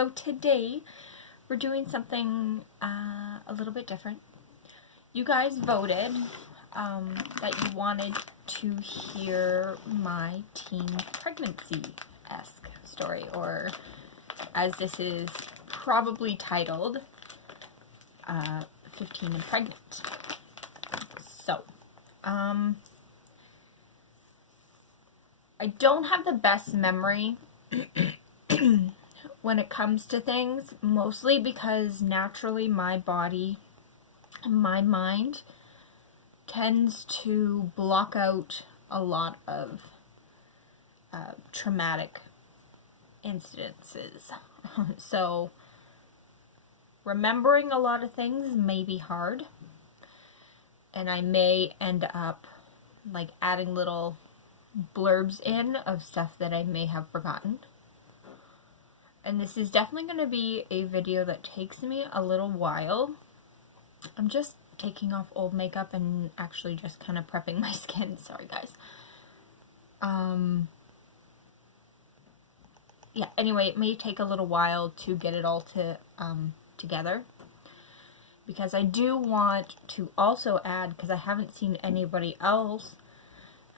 So today we're doing something a little bit different. You guys voted that you wanted to hear my teen pregnancy-esque story, or as this is probably titled, 15 and Pregnant. So, I don't have the best memory when it comes to things, mostly because naturally my body, my mind tends to block out a lot of traumatic incidences. So remembering a lot of things may be hard, and I may end up like adding little blurbs in of stuff that I may have forgotten. And this is definitely going to be a video that takes me a little while. I'm just taking off old makeup and actually just kind of prepping my skin. Sorry, guys. Yeah, anyway, it may take a little while to get it all together. Because I do want to also add, because I haven't seen anybody else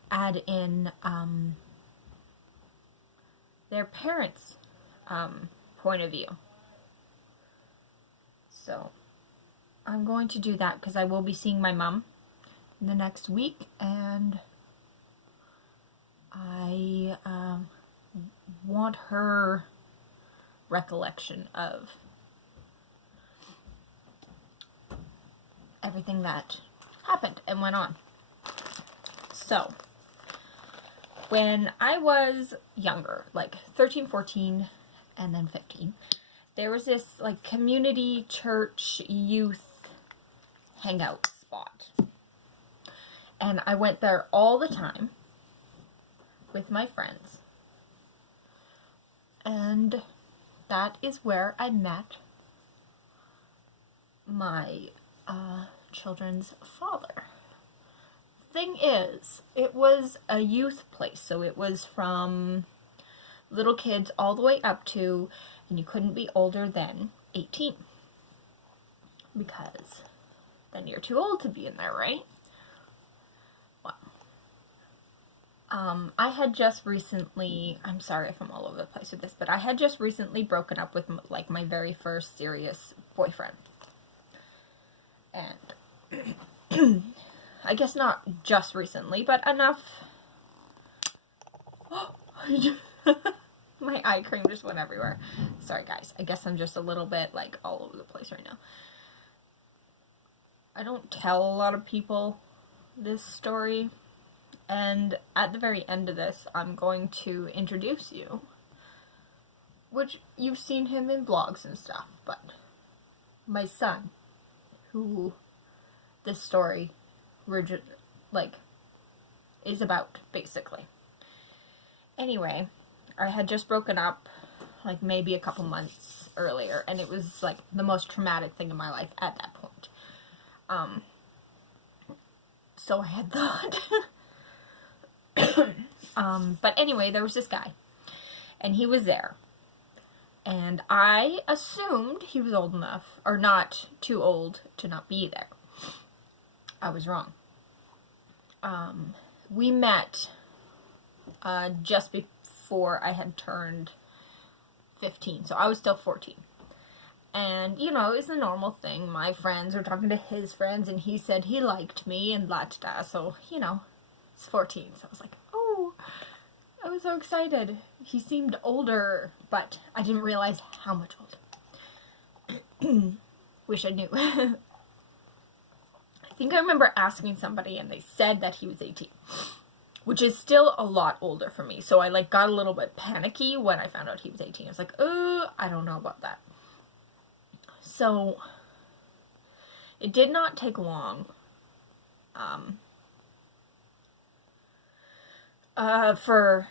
add in their parents' point of view. So I'm going to do that because I will be seeing my mom in the next week, and I want her recollection of everything that happened and went on. So, when I was younger, like 13, 14, and then 15, there was this like community church youth hangout spot. And I went there all the time with my friends. And that is where I met my children's father. Thing is, it was a youth place, so it was from little kids all the way up to, and you couldn't be older than 18, because then you're too old to be in there, right? Well, I had just recently, I'm sorry if I'm all over the place with this, but I had just recently broken up with like my very first serious boyfriend. And I guess not just recently, but enough. My eye cream just went everywhere. Sorry, guys. I guess I'm just a little bit, like, all over the place right now. I don't tell a lot of people this story. And at the very end of this, I'm going to introduce you. Which, you've seen him in vlogs and stuff, but my son, who this story is about, basically. Anyway, I had just broken up, like, maybe a couple months earlier, and it was, like, the most traumatic thing in my life at that point. So I had thought. But anyway, there was this guy, and he was there. And I assumed he was old enough, or not too old to not be there. I was wrong. We met just before I had turned 15, so I was still 14. And, you know, it's a normal thing. My friends were talking to his friends, and he said he liked me, and blah, blah, blah. So, you know, it's 14, so I was like, oh, I was so excited. He seemed older, but I didn't realize how much older. Wish I knew. I think I remember asking somebody, and they said that he was 18, which is still a lot older for me. So I, like, got a little bit panicky when I found out he was 18. I was like, I don't know about that. So, it did not take long for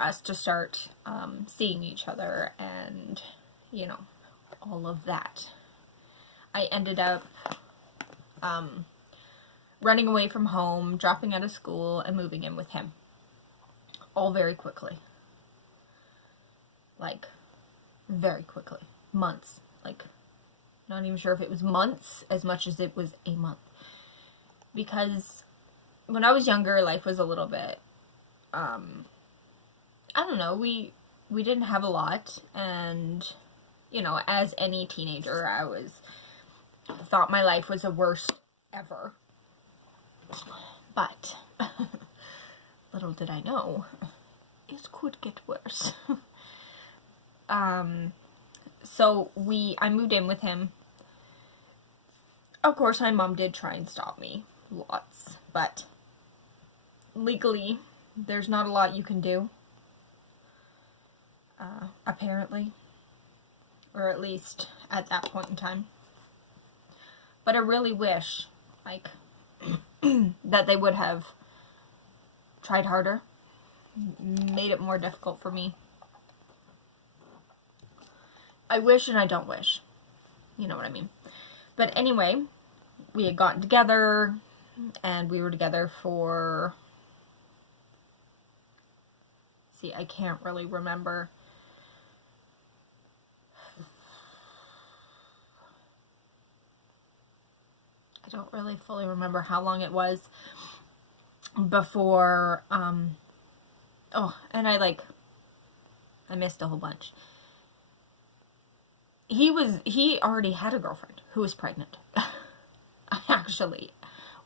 us to start seeing each other and, you know, all of that. I ended up running away from home, dropping out of school, and moving in with him. All very quickly. Like, very quickly. Months. Like, not even sure if it was months as much as it was a month. Because when I was younger, life was a little bit, I don't know, we didn't have a lot, and, you know, as any teenager, thought my life was the worst ever. But, little did I know, it could get worse. So I moved in with him. Of course, my mom did try and stop me lots, but legally, there's not a lot you can do, apparently, or at least at that point in time. But I really wish, like, that they would have tried harder, made it more difficult for me. I wish and I don't wish. You know what I mean. But anyway, we had gotten together, and we were together for... See, I can't really remember. I don't really fully remember how long it was before, oh, and I missed a whole bunch. He already had a girlfriend who was pregnant. Actually,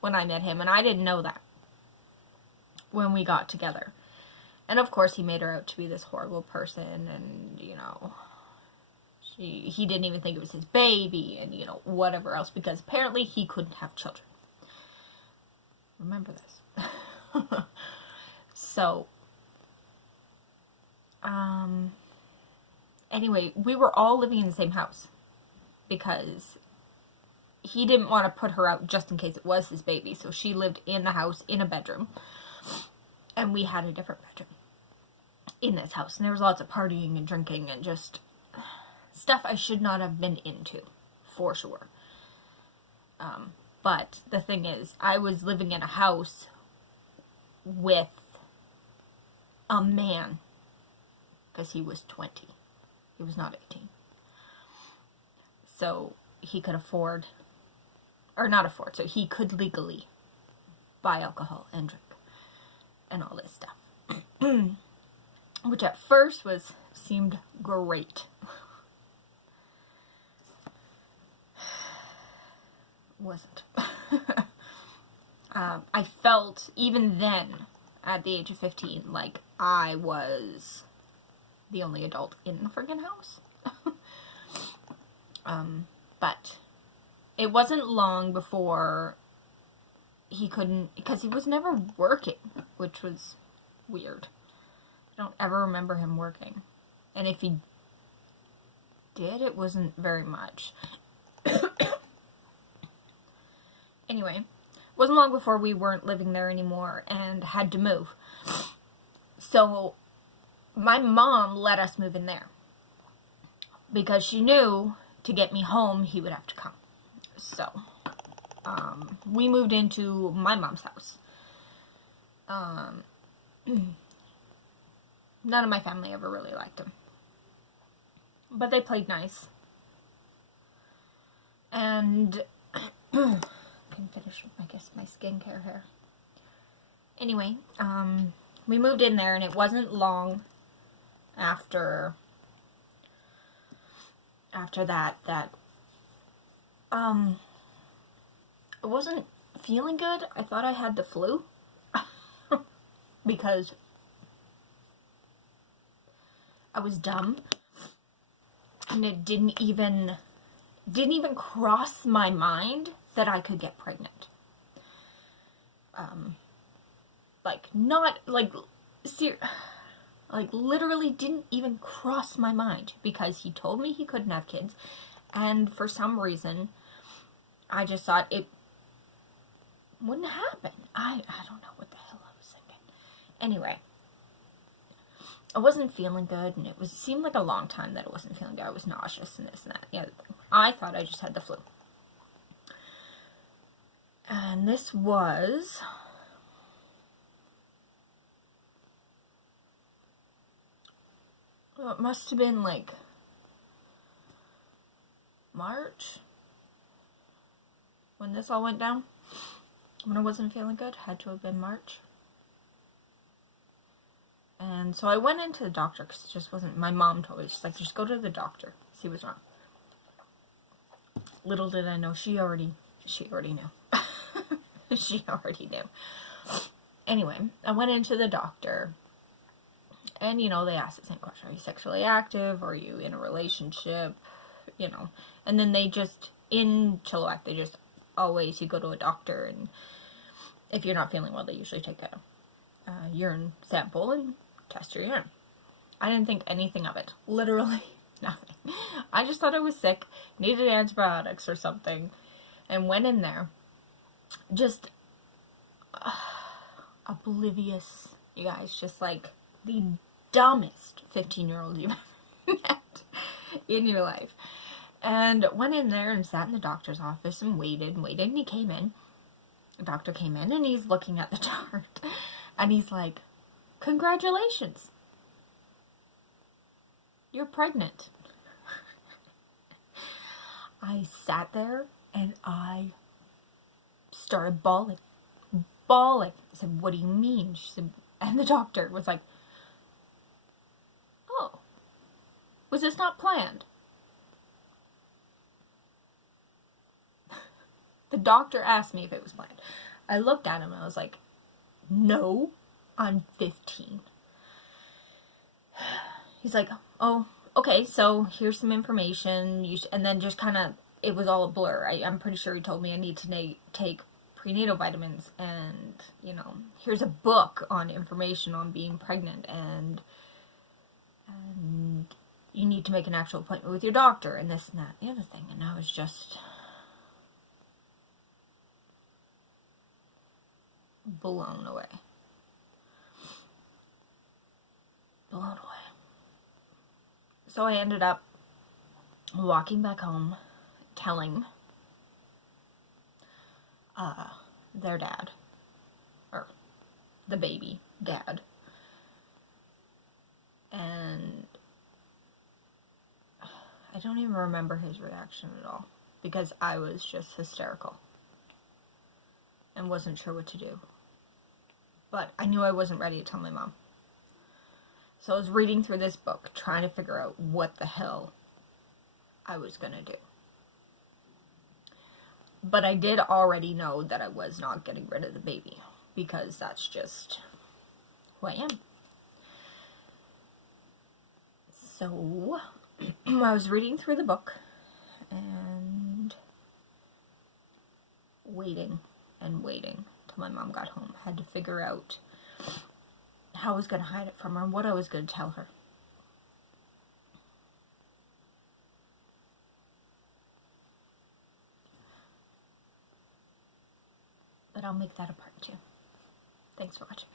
when I met him, and I didn't know that when we got together. And of course, he made her out to be this horrible person, and, you know, he didn't even think it was his baby, and, you know, whatever else, because apparently he couldn't have children. Remember this. So, anyway, we were all living in the same house, because he didn't want to put her out just in case it was his baby, so she lived in the house, in a bedroom, and we had a different bedroom in this house, and there was lots of partying and drinking, and just stuff I should not have been into, for sure. But the thing is, I was living in a house with a man, because he was 20. He was not 18. So he could afford, or not afford, so he could legally buy alcohol and drink and all this stuff. Which at first seemed great. Wasn't. I felt, even then, at the age of 15, like I was the only adult in the friggin' house. But it wasn't long before he couldn't, because he was never working, which was weird. I don't ever remember him working. And if he did, it wasn't very much. Anyway, it wasn't long before we weren't living there anymore and had to move. So my mom let us move in there, because she knew to get me home, he would have to come. So, we moved into my mom's house. None of my family ever really liked him, but they played nice. And, can finish, I guess, my skincare here. Anyway, we moved in there, and it wasn't long after that, I wasn't feeling good. I thought I had the flu, because I was dumb, and it didn't even cross my mind that I could get pregnant. Literally didn't even cross my mind, because he told me he couldn't have kids, and for some reason, I just thought it wouldn't happen. I don't know what the hell I was thinking. Anyway, I wasn't feeling good, and it seemed like a long time that I wasn't feeling good. I was nauseous and this and that. Yeah, I thought I just had the flu. And this was... well, it must have been like March, when this all went down, when I wasn't feeling good. Had to have been March. And so I went into the doctor because it just wasn't, my mom told me, she's like, just go to the doctor, see what's wrong. Little did I know, she already knew. She already knew. Anyway, I went into the doctor, and, you know, they asked the same question. Are you sexually active? Are you in a relationship? You know, and then they just, in Chilliwack, they just always, you go to a doctor, and if you're not feeling well, they usually take a urine sample and test your urine. I didn't think anything of it. Literally nothing. I just thought I was sick, needed antibiotics or something, and went in there just oblivious, you guys, just like the dumbest 15-year-old you've ever met in your life. And went in there and sat in the doctor's office and waited, and he came in. The doctor came in, and he's looking at the chart, and he's like, congratulations, you're pregnant. I sat there, and I started bawling. I said, what do you mean? She said, and the doctor was like, oh, was this not planned? The doctor asked me if it was planned. I looked at him and I was like, no, I'm 15. He's like, oh, okay, so here's some information. And then just kind of, it was all a blur. I'm pretty sure he told me I need to take prenatal vitamins, and, you know, here's a book on information on being pregnant, and you need to make an actual appointment with your doctor, and this and that, the other thing. And I was just blown away. So I ended up walking back home, telling their dad, or the baby dad, and I don't even remember his reaction at all, because I was just hysterical and wasn't sure what to do. But I knew I wasn't ready to tell my mom. So I was reading through this book, trying to figure out what the hell I was gonna do. But I did already know that I was not getting rid of the baby, because that's just who I am. So I was reading through the book and waiting till my mom got home. I had to figure out how I was going to hide it from her and what I was going to tell her. But I'll make that a part 2. Thanks for watching.